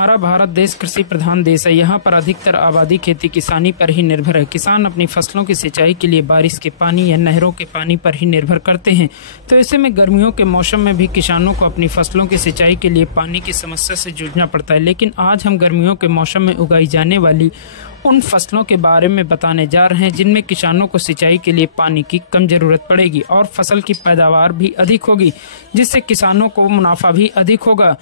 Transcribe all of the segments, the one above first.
हमारा भारत देश कृषि प्रधान देश है। यहाँ पर अधिकतर आबादी खेती किसानी पर ही निर्भर है। किसान अपनी फसलों की सिंचाई के लिए बारिश के पानी या नहरों के पानी पर ही निर्भर करते हैं। तो ऐसे में गर्मियों के मौसम में भी किसानों को अपनी फसलों की सिंचाई के लिए पानी की समस्या से जूझना पड़ता है। लेकिन आज हम गर्मियों के मौसम में उगाई जाने वाली उन फसलों के बारे में बताने जा रहे हैं जिनमें किसानों को सिंचाई के लिए पानी की कम जरूरत पड़ेगी और फसल की पैदावार भी अधिक होगी, जिससे किसानों को मुनाफा भी अधिक होगा।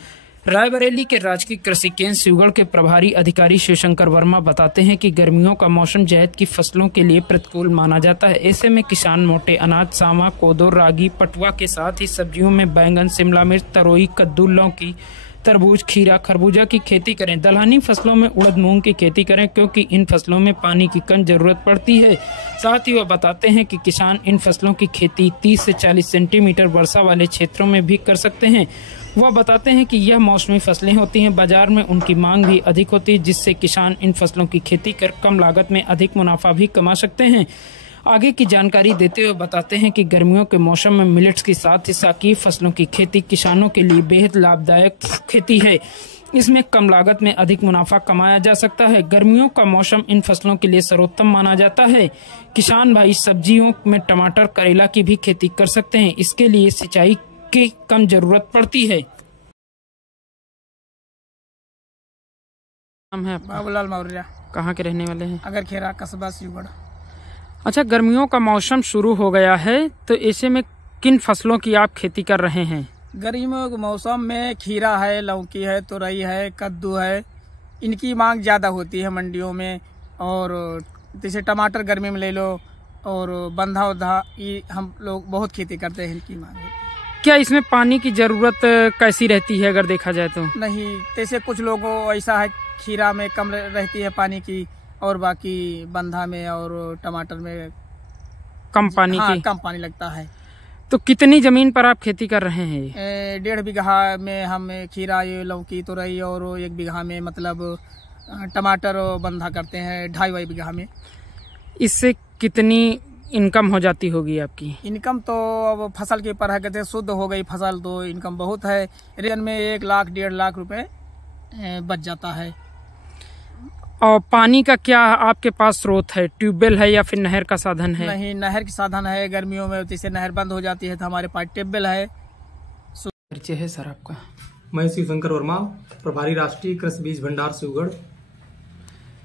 रायबरेली के राजकीय कृषि केंद्र शिवगढ़ के प्रभारी अधिकारी शिवशंकर वर्मा बताते हैं कि गर्मियों का मौसम जायद की फसलों के लिए प्रतिकूल माना जाता है। ऐसे में किसान मोटे अनाज, सामा, कोदो, रागी, पटुआ के साथ ही सब्जियों में बैंगन, शिमला मिर्च, तरोई, कद्दू, लौकी, तरबूज, खीरा, खरबूजा की खेती करें। दलहनी फसलों में उड़द, मूंग की खेती करें क्योंकि इन फसलों में पानी की कम जरूरत पड़ती है। साथ ही वह बताते हैं कि किसान इन फसलों की खेती 30 से 40 सेंटीमीटर वर्षा वाले क्षेत्रों में भी कर सकते हैं। वह बताते हैं कि यह मौसमी फसलें होती हैं, बाजार में उनकी मांग भी अधिक होती है, जिससे किसान इन फसलों की खेती कर कम लागत में अधिक मुनाफा भी कमा सकते हैं। आगे की जानकारी देते हुए बताते हैं कि गर्मियों के मौसम में मिलेट्स के साथ ही साकी फसलों की खेती किसानों के लिए बेहद लाभदायक खेती है। इसमें कम लागत में अधिक मुनाफा कमाया जा सकता है। गर्मियों का मौसम इन फसलों के लिए सर्वोत्तम माना जाता है। किसान भाई सब्जियों में टमाटर, करेला की भी खेती कर सकते हैं। इसके लिए सिंचाई की कम जरूरत पड़ती है। नाम है बाबूलाल मौर्य। कहाँ के रहने वाले हैं? अगर खेरा, कस्बा शिवगढ़। अच्छा, गर्मियों का मौसम शुरू हो गया है, तो ऐसे में किन फसलों की आप खेती कर रहे हैं? गर्मियों के मौसम में खीरा है, लौकी है, तुरई है, कद्दू है। इनकी मांग ज़्यादा होती है मंडियों में। और जैसे टमाटर गर्मी में ले लो, और बंधा उधा, ये हम लोग बहुत खेती करते हैं। इनकी मांग होती है। क्या इसमें पानी की जरूरत कैसी रहती है अगर देखा जाए तो? नहीं, जैसे कुछ लोगों ऐसा है, खीरा में कम रहती है पानी की, और बाकी बंधा में और टमाटर में कम पानी की कम पानी लगता है। तो कितनी जमीन पर आप खेती कर रहे हैं? 1.5 बीघा में हम खीरा, ये लौकी, तुरई, और 1 बीघा में मतलब टमाटर और बंधा करते हैं। 2.5 बीघा में। इससे कितनी इनकम हो जाती होगी आपकी? इनकम तो अब फसल के ऊपर है, कहते शुद्ध हो गई फसल तो इनकम बहुत है। रेन में 1 लाख 1.5 लाख रुपए बच जाता है। और पानी का क्या आपके पास स्रोत है? ट्यूबवेल है या फिर नहर का साधन है? नहीं, नहर की साधन है। गर्मियों में जैसे नहर बंद हो जाती है तो हमारे पास ट्यूबवेल है। परिचय है सर आपका? मैं शिवशंकर वर्मा, प्रभारी राष्ट्रीय कृषि बीज भंडार शिवगढ़।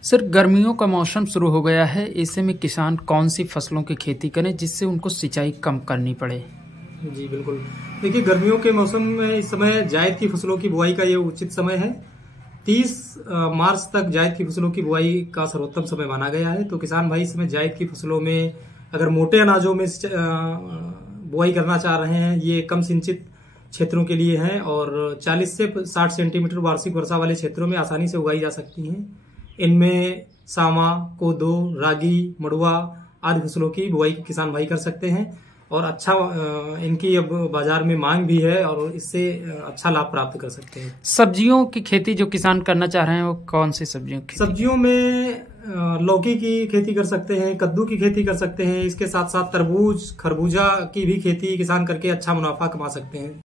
सर, गर्मियों का मौसम शुरू हो गया है, ऐसे में किसान कौन सी फसलों की खेती करें जिससे उनको सिंचाई कम करनी पड़े? जी बिल्कुल, देखिए गर्मियों के मौसम में इस समय जायद की फसलों की बुआई का ये उचित समय है। 30 मार्च तक जायद की फसलों की बुआई का सर्वोत्तम समय माना गया है। तो किसान भाई इस समय जायद की फसलों में अगर मोटे अनाजों में बुआई करना चाह रहे हैं, ये कम सिंचित क्षेत्रों के लिए है और 40 से 60 सेंटीमीटर वार्षिक वर्षा वाले क्षेत्रों में आसानी से उगाई जा सकती हैं। इनमें सामा, कोदो, रागी, मड़ुआ आदि फसलों की बुआई किसान भाई कर सकते हैं और अच्छा इनकी अब बाजार में मांग भी है और इससे अच्छा लाभ प्राप्त कर सकते हैं। सब्जियों की खेती जो किसान करना चाह रहे हैं वो कौन सी सब्जियों की? सब्जियों में लौकी की खेती कर सकते हैं, कद्दू की खेती कर सकते हैं। इसके साथ साथ तरबूज, खरबूजा की भी खेती किसान करके अच्छा मुनाफा कमा सकते हैं।